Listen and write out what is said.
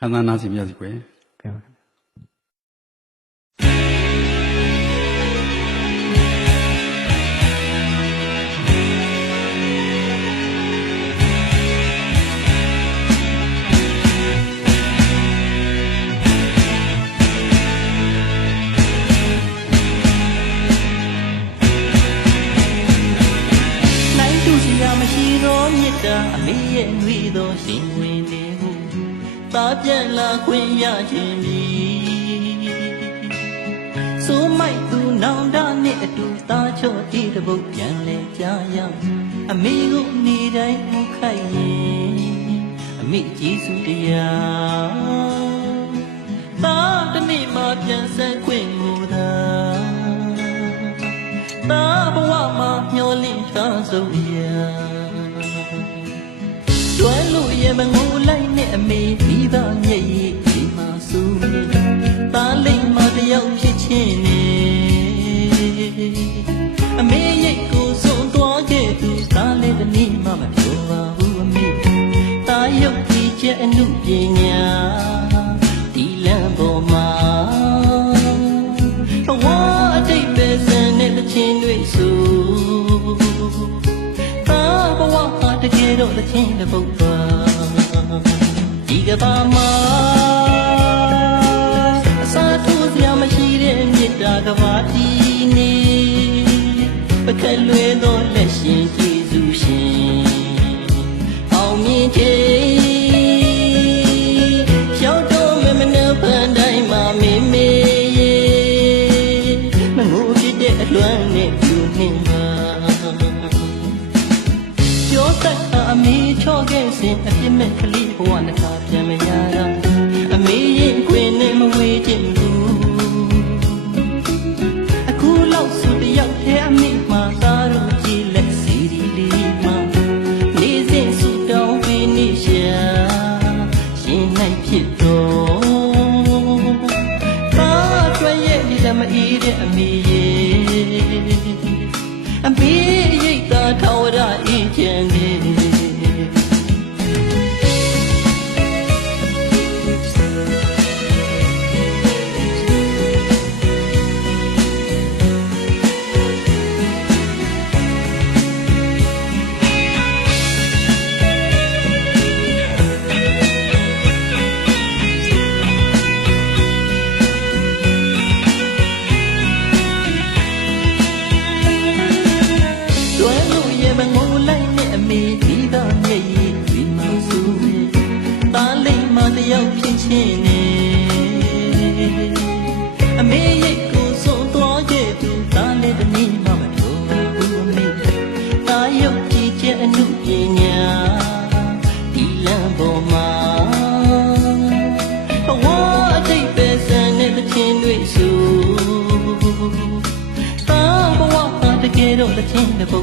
ခန္ဓာနာစီမြတ်စီကွယ်ကဲပါနိုင်သူစီရာမရှိသောမေတ္တာအမေရဲ့နှွေသောရှင်ဝင်နေမှု သာပြန်လာခွင့်ရခြင်းပြီဆိုမိုက်သူနောင်တနှင့်အတူသားချော့တီးတဲ့ဘုတ်ပြန်လဲကြရအမေကိုနေတိုင်းမခိုက်ရင်အမေကြည်စုတရားသာတနေ့မှပြန်ဆက်ခွင့်မူသာသာဘဝမှာမျောလင့်ထားဆုံးရာကျွမ်းလို့ရမငိုလိုက်နဲ့အမေမိဘမျ မ့်မတယောက်ဖြစ်ချင်းနေအမေရိတ်ကိုစုံသွားခဲ့သူသာလည်းတနည်းမှမပြောပါဘူးအမေတာရုပ်ကြည့်ချက်အမှုပညာဒီလမ်းပေါ်မှာဘဝအတိတ်ပဲစံတဲ့တခြင်းတွေဆိုသာဘဝဟာတကယ်တော့တခြင်းတစ်ပုဒ်ပါဒီကဘာမှာ တာကဘာတီနေပကလွဲသောလက်ရှင်ကျေးဇူးရှင်အောင်မြင်ခြင်းရောက်တော့မမနှဖန်တိုင်းမှာမေမေရေမငိုဖြစ်တဲ့အလွမ်းနဲ့ပြူနှင်းပါပြောတတ်တာအမေချော့ခဲ့စဉ်အပြစ်မဲ့ကလေးဘဝနှခါပြန်မရတာအမေရင်ခွင်နဲ့မဝေးခြင်း အမေရိတ်ကိုစုံသွားခဲ့သူတားလည်းတနည်းမှမပြောဘူးအမေတားရုပ်ကြည့်ချက်အမှုပညာဒီလမ်းပေါ်မှာဘဝအတိတ်ပဲစံတဲ့တခြင်းတွေဆိုသာဘဝဟာတကယ်တော့တစ်ချင်းတစ်ပု